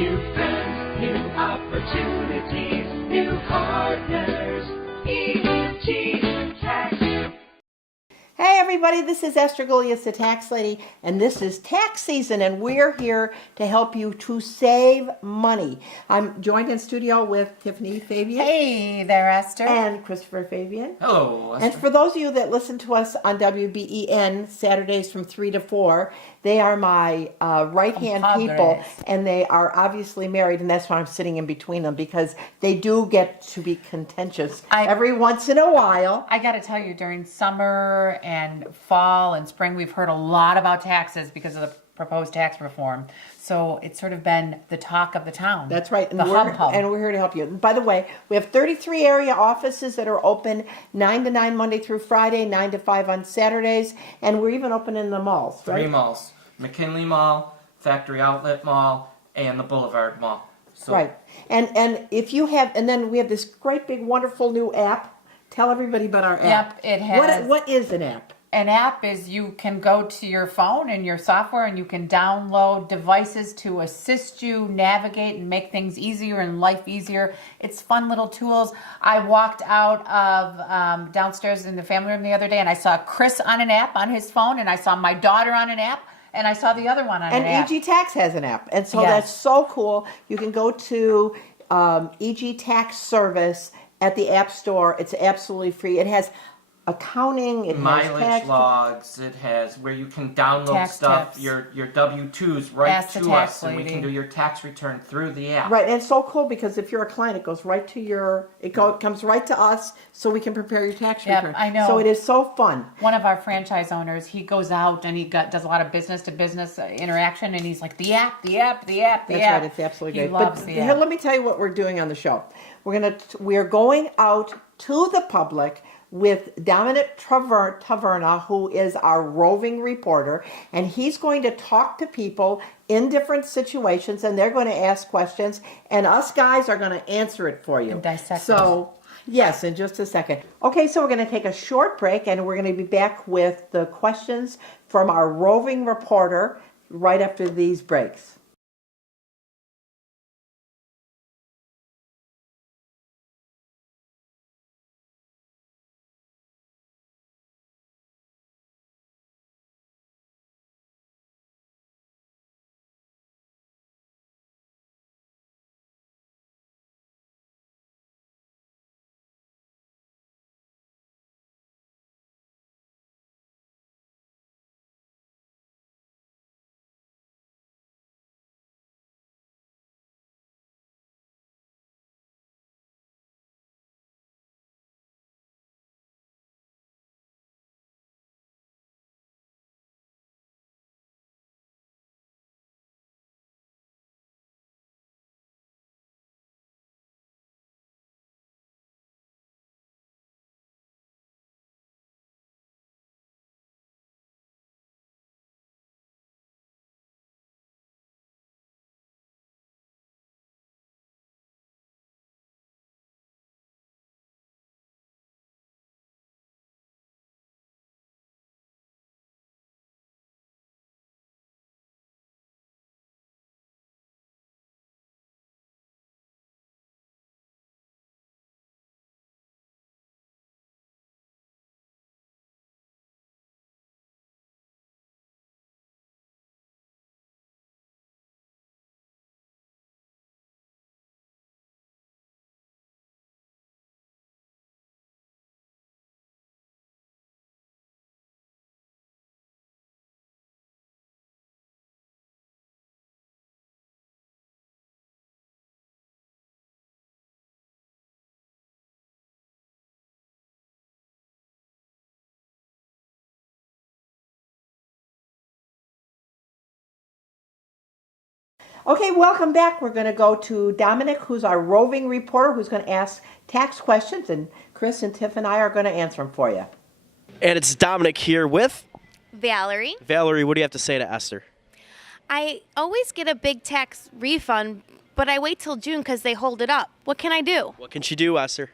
New friends, new opportunities, new partners. EG Tax. Hey everybody, this is Esther Golias, the Tax Lady, and this is tax season, and we're here to help you to save money. I'm joined in studio with Tiffany Fabian. Hey there, Esther. And Christopher Fabian. Hello, Esther. And for those of you that listen to us on WBEN Saturdays from 3 to 4, they are my right-hand people, and they are obviously married, and that's why I'm sitting in between them, because they do get to be contentious every once in a while. I got to tell you, during summer and fall and spring, we've heard a lot about taxes because of the proposed tax reform. So it's sort of been the talk of the town. That's right. And we're here to help you. And by the way, we have 33 area offices that are open 9 to 9 Monday through Friday, 9 to 5 on Saturdays, and we're even open in the malls, right? 3 malls. McKinley Mall, Factory Outlet Mall, and the Boulevard Mall. So, right. And if you have, and then we have this great big wonderful new app. Tell everybody about our app. Yep, it has. What is an app? An app is you can go to your phone and your software and you can download devices to assist you navigate and make things easier and life easier. It's fun little tools. I walked out of downstairs in the family room the other day and I saw Chris on an app on his phone, and I saw my daughter on an app, and I saw the other one on an app. And EG Tax has an app, and so that's so cool. You can go to EG Tax Service at the App Store. It's absolutely free. It has accounting, it mileage has tax logs, it has where you can download tax stuff, tips. your W-2s right Ask the to tax us, and we lady. can do your tax return through the app. Right, and it's so cool because if you're a client, it goes right to your, it comes right to us, so we can prepare your tax return. I know. So it is so fun. One of our franchise owners, he goes out and he does a lot of business-to-business interaction, and he's like, the app. That's right, it's absolutely great. He loves but the here, app. let me tell you what we're doing on the show. We're going out to the public with Dominic Taverna, who is our roving reporter, and he's going to talk to people in different situations, and they're going to ask questions, and us guys are going to answer it for you. And dissect So, yes, in just a second. Okay, so we're going to take a short break, and we're going to be back with the questions from our roving reporter right after these breaks. Okay, welcome back. We're going to go to Dominic, who's our roving reporter, who's going to ask tax questions, and Chris and Tiff and I are going to answer them for you. And it's Dominic here with Valerie. Valerie. What do you have to say to Esther? I always get a big tax refund, but I wait till June because they hold it up. What can I do? What can she do, Esther?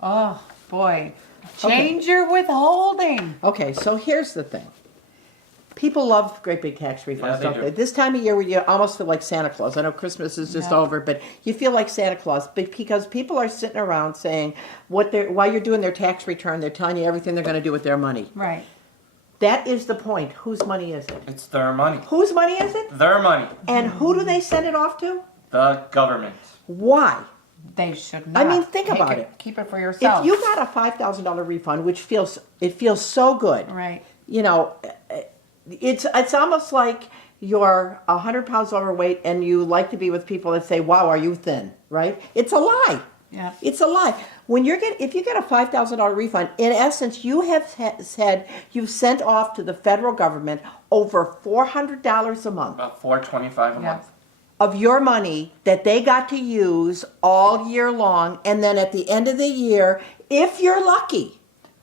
Oh, boy. Change your withholding. Okay, so here's the thing. People love great big tax refunds, Yeah, they don't do. they? This time of year, you almost feel like Santa Claus. I know Christmas is just over, but you feel like Santa Claus because people are sitting around saying while you're doing their tax return, they're telling you everything they're going to do with their money. Right. That is the point. Whose money is it? It's their money. Whose money is it? Their money. And who do they send it off to? The government. Why? They should not. I mean, think Take about it. Keep it for yourself. If you got a $5,000 refund, which feels so good, Right. you know, it's almost like you're 100 pounds overweight and you like to be with people that say, "Wow, are you thin?" Right? It's a lie. Yeah. It's a lie. If you get a $5,000 refund, in essence, you have said you've sent off to the federal government over $400 a month About $425 a Yeah. month. of your money that they got to use all year long, and then at the end of the year, if you're lucky,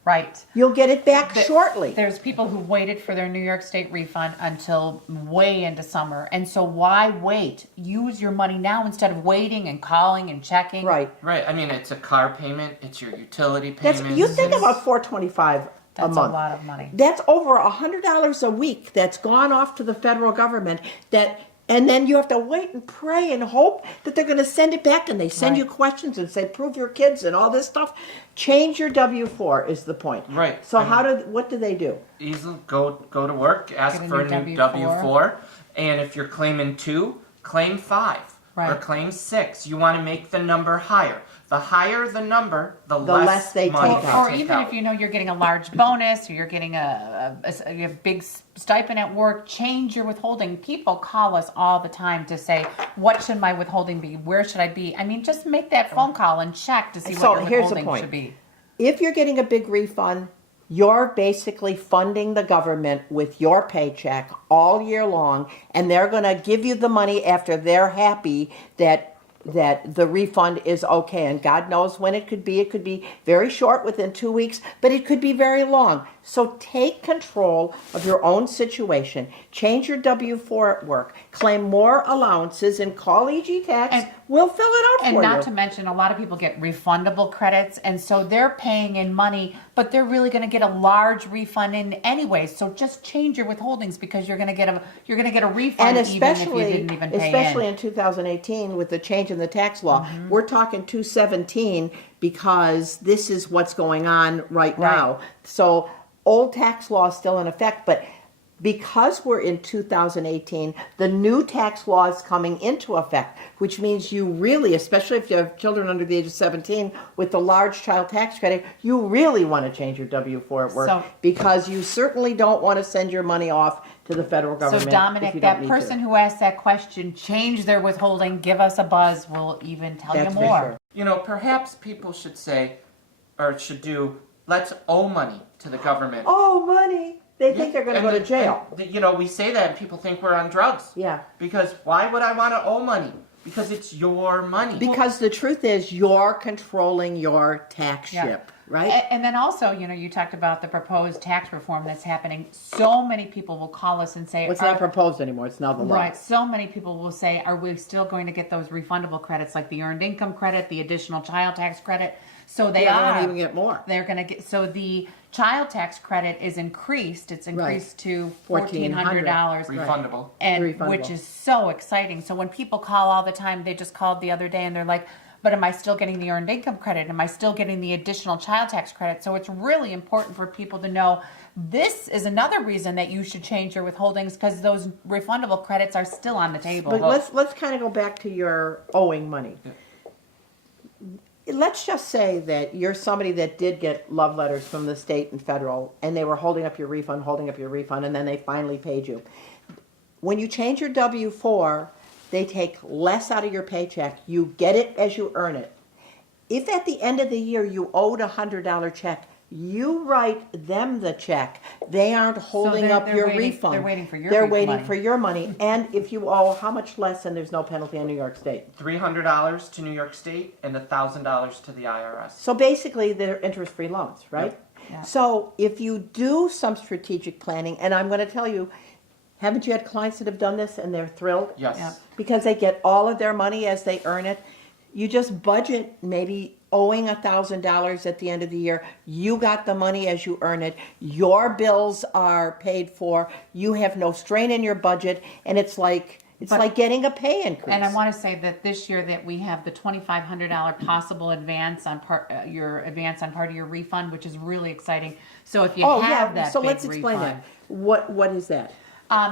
Right. you'll get it back shortly. There's people who waited for their New York State refund until way into summer. And so why wait? Use your money now instead of waiting and calling and checking. Right. Right. I mean, it's a car payment. It's your utility That's payments. you think about $425 a That's month. a lot of money. That's over $100 a week that's gone off to the federal government. And then you have to wait and pray and hope that they're going to send it back, and they send you Right. questions and say prove your kids and all this stuff. Change your W-4 is the point. Right. So I what do they do? Easily go to work, ask Get a for a new new W-4. W-4, and if you're claiming 2, claim 5 or Right. claim 6. You want to make the number higher. The higher the number, the less less they money take they out. Or take even out. if you know you're getting a large bonus or you're getting a big stipend at work, change your withholding. People call us all the time to say, what should my withholding be? Where should I be? I mean, just make that phone call and check to see So what your here's the withholding point. should be. If you're getting a big refund, you're basically funding the government with your paycheck all year long, and they're going to give you the money after they're happy that the refund is okay. And God knows when it could be. It could be very short, within 2 weeks, but it could be very long. So take control of your own situation. Change your W-4 at work. Claim more allowances and call EG Tax. And- We'll fill it out And for not you. to mention, a lot of people get refundable credits, and so they're paying in money, but they're really going to get a large refund in anyway. So just change your withholdings because you're going to get a refund And even if you didn't even pay especially in. in 2018 with the change in the tax law, we're talking 217 because this is what's going on right now. So old tax law is still in effect, but because we're in 2018, the new tax law is coming into effect, which means you really, especially if you have children under the age of 17 with the large child tax credit, you really want to change your W-4 at work So- because you certainly don't want to send your money off to the federal government. So if Dominic, you don't that need person to. who asked that question, change their withholding, give us a buzz. We'll even tell That's you for more. sure. You know, perhaps people should say, or should do, let's owe money to the government. Oh, money. They think they're going to go to jail. You know, we say that and people think we're on drugs. Yeah. Because why would I want to owe money? Because it's your money. Because the truth is, you're controlling your tax Yeah. ship, right? And then also, you talked about the proposed tax reform that's happening. So many people will call us and say, Well, it's not proposed anymore. It's now the law. Right. So many people will say, are we still going to get those refundable credits like the earned income credit, the additional child tax credit? So they Yeah, are. they're going to even get more. They're going to get, so the child tax credit is increased. It's increased to $1,400. Refundable. And Refundable. which is so exciting. So when people call all the time, they just called the other day and they're like, but am I still getting the earned income credit? Am I still getting the additional child tax credit? So it's really important for people to know this is another reason that you should change your withholdings because those refundable credits are still on the table. But let's kind of go back to your owing money. Let's just say that you're somebody that did get love letters from the state and federal, and they were holding up your refund, and then they finally paid you. When you change your W-4, they take less out of your paycheck. You get it as you earn it. If at the end of the year you owed a $100 check, you write them the check. They aren't holding they're- up they're your waiting- refund. they're waiting for your They're money. waiting for your money. And if you owe how much less, and there's no penalty in New York State. $300 to New York State and $1,000 to the IRS. So basically, they're interest-free loans, right? Yeah. So if you do some strategic planning, and I'm going to tell you, haven't you had clients that have done this and they're thrilled? Yes. Yeah. Because they get all of their money as they earn it. you just budget maybe owing $1,000 at the end of the year. You got the money as you earn it. Your bills are paid for. You have no strain in your budget, and it's like getting a pay increase. And I want to say that this year that we have the $2,500 possible advance on part on part of your refund, which is really exciting. So if you have that, so big let's explain refund, that. What is that?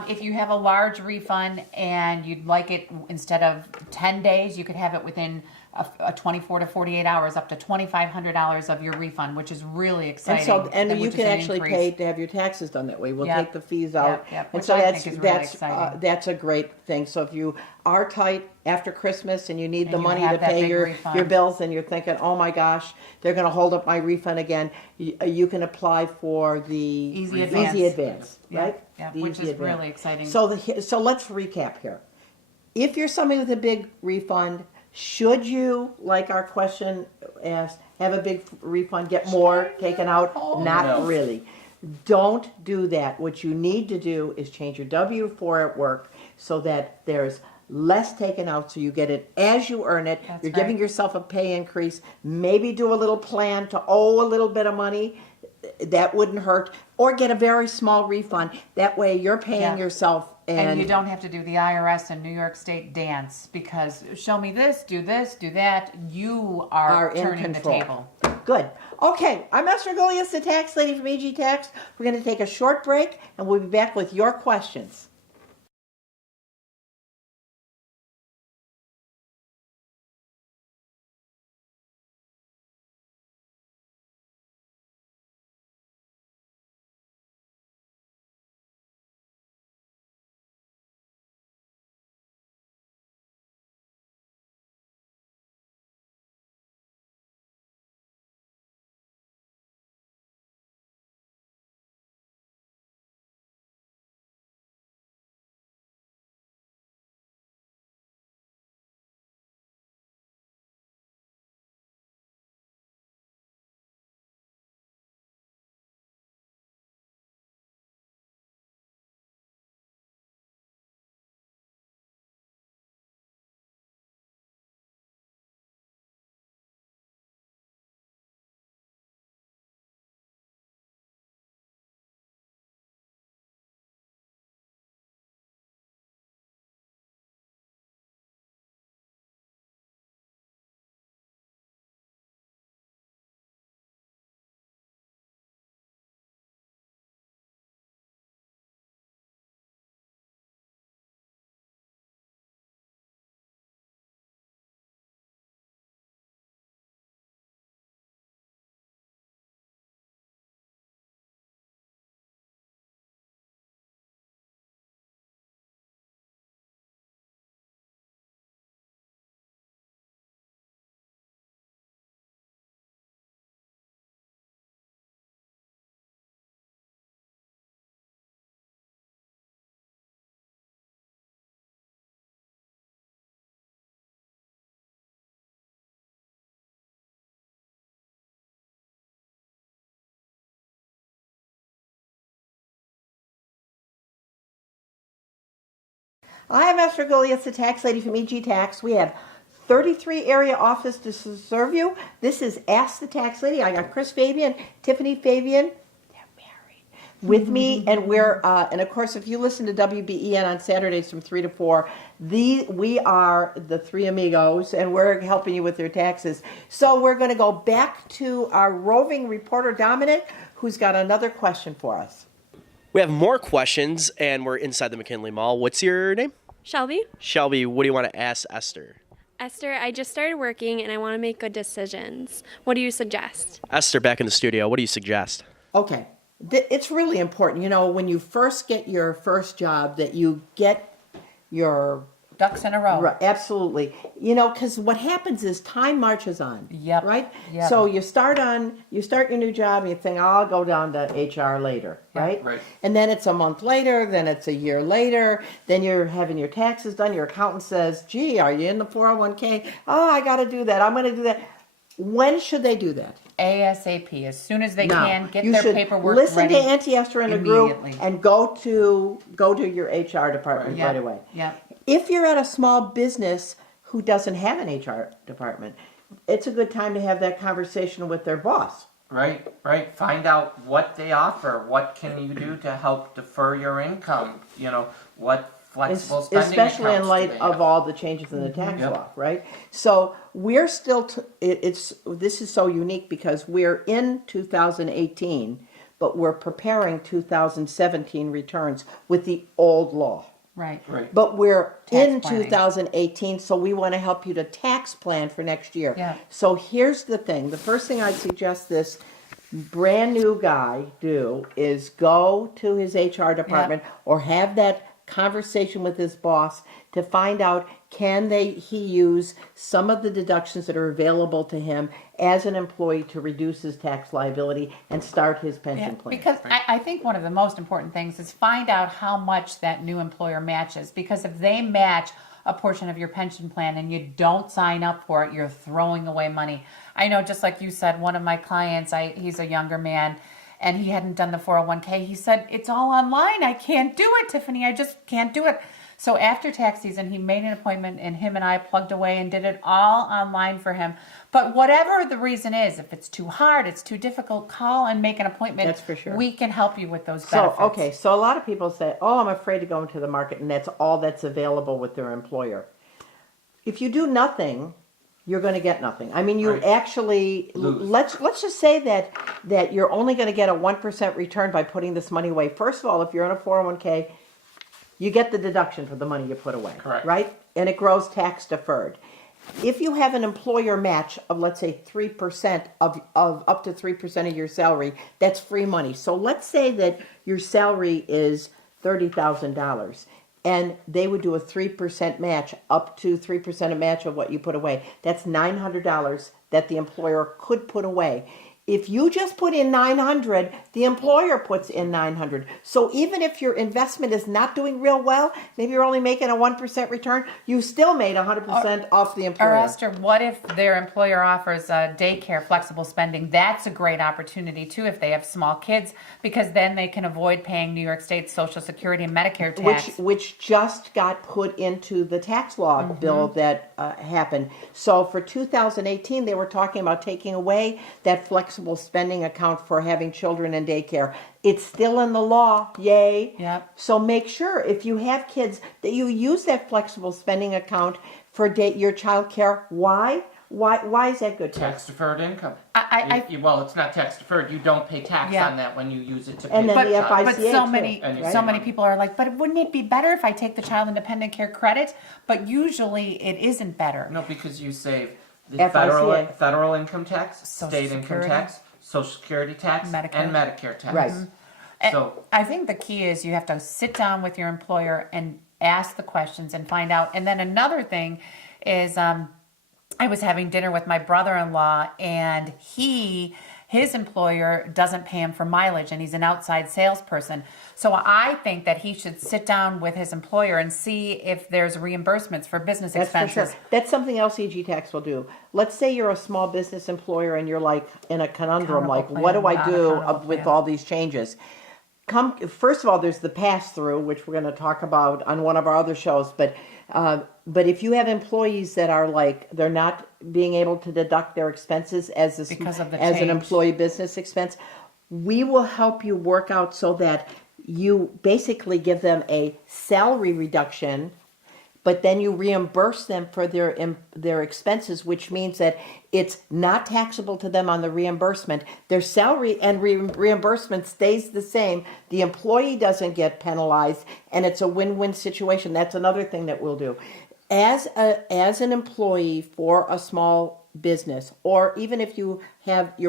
If you have a large refund and you'd like it instead of 10 days, you could have it within a 24 to 48 hours, up to $2,500 of your refund, which is really exciting. And you which can is an actually increase. pay to have your taxes done that way. We'll Yep. take the fees out. Yep. And Which so I think is really exciting. that's a great thing. So if you are tight after Christmas and you need the you money have to that pay big your refund. bills, and you're thinking, oh my gosh, they're going to hold up my refund again, you can apply for the Easy advance, right? Yeah, The which easy is really exciting. So let's recap here. If you're somebody with a big refund, should you, like our question asked, have a big refund, get more taken out? Not No. really. Don't do that. What you need to do is change your W-4 at work so that there's less taken out, so you get it as you earn it. That's You're giving right. yourself a pay increase. Maybe do a little plan to owe a little bit of money. That wouldn't hurt. Or get a very small refund. That way you're paying Yeah. yourself. And you don't have to do the IRS and New York State dance, because show me this, do that. You are in turning control. the table. Good. Okay, I'm Esther Golias, the tax lady from EG Tax. We're going to take a short break, and we'll be back with your questions. I'm Esther Golias, the tax lady from EG Tax. We have 33 area offices to serve you. This is Ask the Tax Lady. I got Chris Fabian, Tiffany Fabian. They're married. With me, and and of course, if you listen to WBEN on Saturdays from 3 to 4, we are the three amigos, and we're helping you with your taxes. So we're going to go back to our roving reporter, Dominic, who's got another question for us. We have more questions, and we're inside the McKinley Mall. What's your name? Shelby? Shelby, what do you want to ask Esther? Esther, I just started working and I want to make good decisions. What do you suggest? Esther, back in the studio, what do you suggest? Okay. It's really important, when you first get your first job, that you get your Ducks in a row. Right, absolutely. Because what happens is time marches on. Yep. Right? Yep. So you start your new job and you think, I'll go down to HR later, right? Right. And then it's a month later, then it's a year later, then you're having your taxes done, your accountant says, gee, are you in the 401k? Oh, I got to do that. I'm going to do that. When should they do that? ASAP, as soon as they Now, can, get you their should paperwork listen ready. to Auntie Esther in a group immediately. and go to your HR department Yep. right away. Yep. If you're at a small business who doesn't have an HR department, it's a good time to have that conversation with their boss. Right. Find out what they offer. What can you do to help defer your income? What flexible spending Especially in accounts light do they of have? all the changes in the tax Yep. law, right? So we're still, this is so unique because we're in 2018, but we're preparing 2017 returns with the old law. Right. Right. But we're Tax in planning. 2018, so we want to help you to tax plan for next year. Yeah. So here's the thing. The first thing I suggest this brand new guy do is go to his HR department or have that conversation with his boss to find out he use some of the deductions that are available to him as an employee to reduce his tax liability and start his pension plan. Because I think one of the most important things is find out how much that new employer matches. Because if they match a portion of your pension plan and you don't sign up for it, you're throwing away money. I know, just like you said, one of my clients, he's a younger man, and he hadn't done the 401k. He said, it's all online. I can't do it, Tiffany. I just can't do it. So after tax season, he made an appointment, and him and I plugged away and did it all online for him. But whatever the reason is, if it's too hard, it's too difficult, call and make an appointment. That's for sure. We can help you with those So, benefits. okay, so a lot of people say, oh, I'm afraid to go into the market, and that's all that's available with their employer. If you do nothing, you're going to get nothing. I mean, you Right. actually, Lose. let's just say that you're only going to get a 1% return by putting this money away. First of all, if you're in a 401k, you get the deduction for the money you put away, Correct. right? And it grows tax deferred. If you have an employer match of, let's say, 3% of up to 3% of your salary, that's free money. So let's say that your salary is $30,000 and they would do a 3% match, up to 3% a match of what you put away. That's $900 that the employer could put away. If you just put in $900, the employer puts in $900. So even if your investment is not doing real well, maybe you're only making a 1% return, you still made 100% off the employer. Or Esther, what if their employer offers daycare flexible spending? That's a great opportunity too if they have small kids, because then they can avoid paying New York State Social Security and Medicare tax. Which just got put into the tax law bill that happened. So for 2018, they were talking about taking away that flexible spending account for having children in daycare. It's still in the law, yay. Yep. So make sure if you have kids that you use that flexible spending account for your child care. Why? Why is that good? Tax deferred income. I- It's not tax deferred. You don't pay tax Yeah. on that when you use it to pay And then for the child. FICA But too, so many, right? so many people are like, but wouldn't it be better if I take the child independent care credit? But usually it isn't better. No, because you save the FICA. federal income tax, Social state income Security. tax, Social Security tax, Medicare. and Medicare tax. Right. And So I think the key is you have to sit down with your employer and ask the questions and find out. And then another thing is, I was having dinner with my brother-in-law, and his employer doesn't pay him for mileage, and he's an outside salesperson. So I think that he should sit down with his employer and see if there's reimbursements for business That's expenses. for sure. That's something else EG Tax will do. Let's say you're a small business employer and you're like in a conundrum, like, Accountable what do plan, I do non-accountable with plan. all these changes? First of all, there's the pass-through, which we're going to talk about on one of our other shows. But if you have employees that are like, they're not being able to deduct their expenses as Because of the as an change. employee business expense, we will help you work out so that you basically give them a salary reduction, but then you reimburse them for their expenses, which means that it's not taxable to them on the reimbursement. Their salary and reimbursement stays the same. The employee doesn't get penalized, and it's a win-win situation. That's another thing that we'll do. As an employee for a small business, or even if you're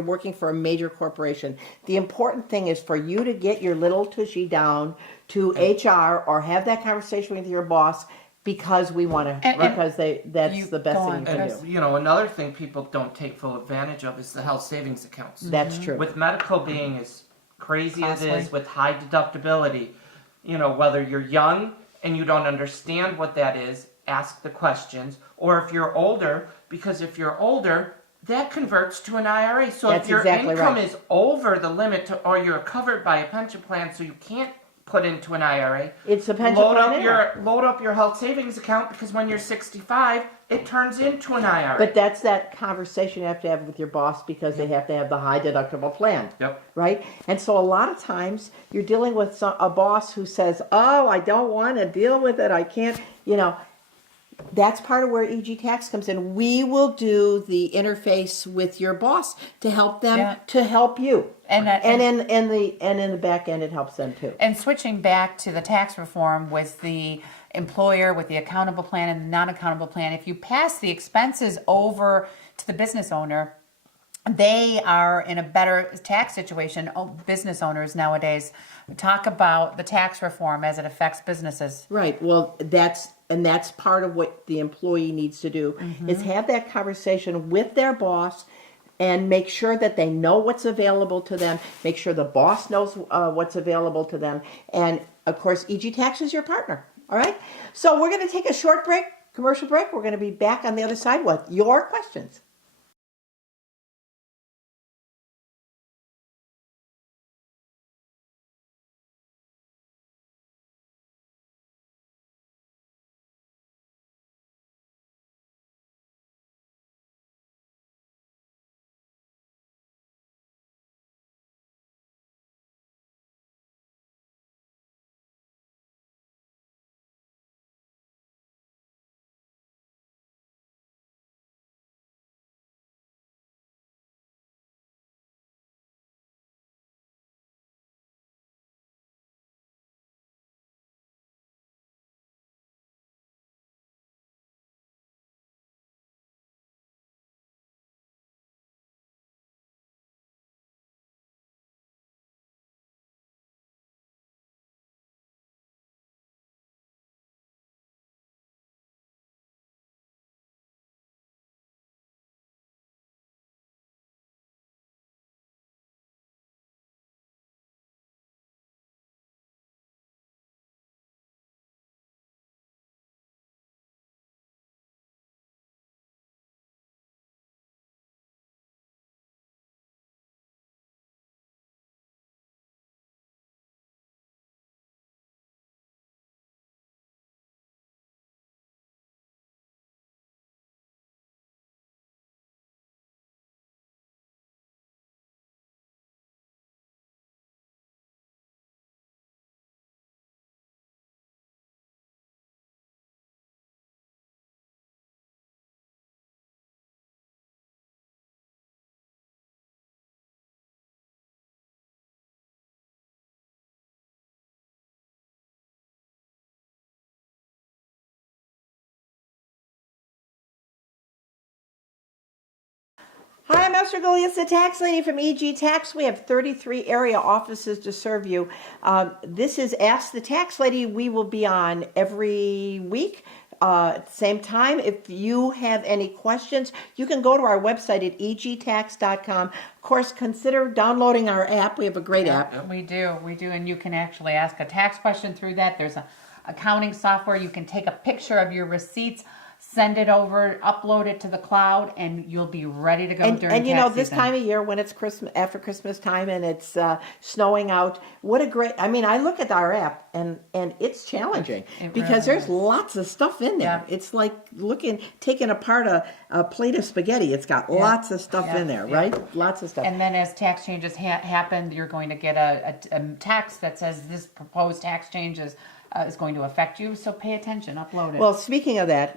working for a major corporation, the important thing is for you to get your little tushy down to HR or have that conversation with your boss, because we want to, And because that's you the best go thing on, you can and do. another thing people don't take full advantage of is the health savings accounts. That's true. With medical being as crazy as it Costly. is, with high deductibility, whether you're young and you don't understand what that is, ask the questions. Or if you're older, because if you're older, that converts to an IRA. So That's if your exactly income right. is over the limit or you're covered by a pension plan, so you can't put into an IRA. It's a pension plan anyway. Load up your health savings account, because when you're 65, it turns into an IRA. But that's that conversation you have to have with your boss, because they have to have the high deductible plan. Yep. Right? And so a lot of times you're dealing with a boss who says, oh, I don't want to deal with it. I can't, that's part of where EG Tax comes in. We will do the interface with your boss to help them, to help you. And in the back end, it helps them too. And switching back to the tax reform with the employer, with the accountable plan and the non-accountable plan, if you pass the expenses over to the business owner, they are in a better tax situation. Business owners nowadays talk about the tax reform as it affects businesses. Right. Well, that's part of what the employee needs to do, is have that conversation with their boss and make sure that they know what's available to them, make sure the boss knows what's available to them. And of course, EG Tax is your partner. All right. So we're going to take a short break, commercial break. We're going to be back on the other side with your questions. Hi, I'm Esther Goliath, the tax lady from EG Tax. We have 33 area offices to serve you. This is Ask the Tax Lady. We will be on every week at the same time. If you have any questions, you can go to our website at egtax.com. Of course, consider downloading our app. We have a great app. We do, and you can actually ask a tax question through that. There's accounting software. You can take a picture of your receipts, send it over, upload it to the cloud, and you'll be ready to go during tax season. This time of year when it's after Christmas time and it's snowing out, what a great, I look at our app and it's challenging because there's lots of stuff in there. Yeah. It's like taking apart a plate of spaghetti. It's got lots of stuff in there, right? Lots of stuff. And then as tax changes happen, you're going to get a text that says this proposed tax changes is going to affect you, so pay attention, upload it. Well, speaking of that,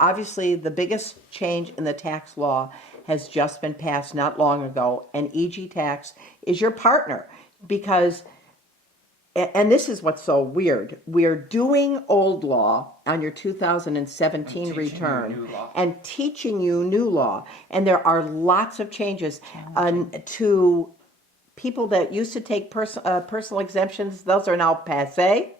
obviously the biggest change in the tax law has just been passed not long ago, and EG Tax is your partner because, and this is what's so weird, we're doing old law on your 2017 return and teaching you new law, and there are lots of changes to people that used to take personal exemptions. Those are now passé.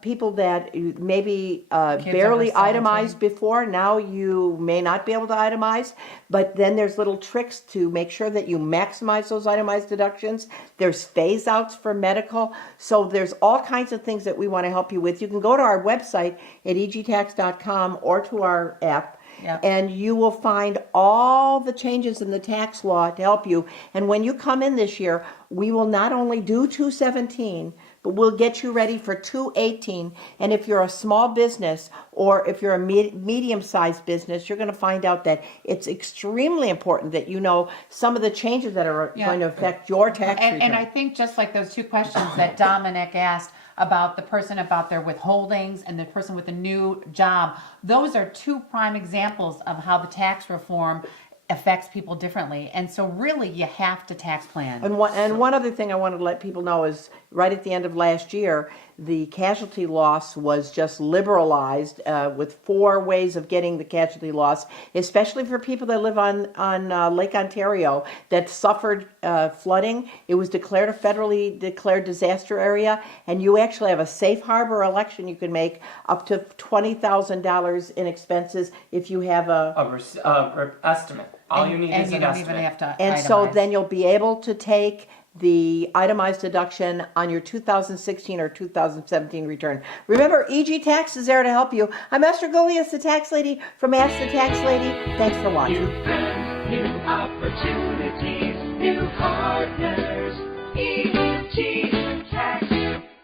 People that maybe barely itemized before, now you may not be able to itemize, but then there's little tricks to make sure that you maximize those itemized deductions. There's phase outs for medical. So there's all kinds of things that we want to help you with. You can go to our website at egtax.com or to our app. Yep. And you will find all the changes in the tax law to help you. And when you come in this year, we will not only do 217, but we'll get you ready for 218. And if you're a small business or if you're a medium-sized business, you're going to find out that it's extremely important that you know some of the changes that are going to affect your tax return. And I think just like those two questions that Dominic asked about the person about their withholdings and the person with a new job, those are two prime examples of how the tax reform affects people differently. And so really you have to tax plan. And one other thing I wanted to let people know is right at the end of last year, the casualty loss was just liberalized with 4 ways of getting the casualty loss, especially for people that live on Lake Ontario that suffered flooding. It was declared a federally declared disaster area, and you actually have a safe harbor election. You can make up to $20,000 in expenses if you have a estimate. All you need is an you don't estimate. even have to and so itemize. then you'll be able to take the itemized deduction on your 2016 or 2017 return. Remember, EG Tax is there to help you. I'm Esther Golias, the tax lady from Ask the Tax Lady. Thanks for watching. New friends, new opportunities, new partners.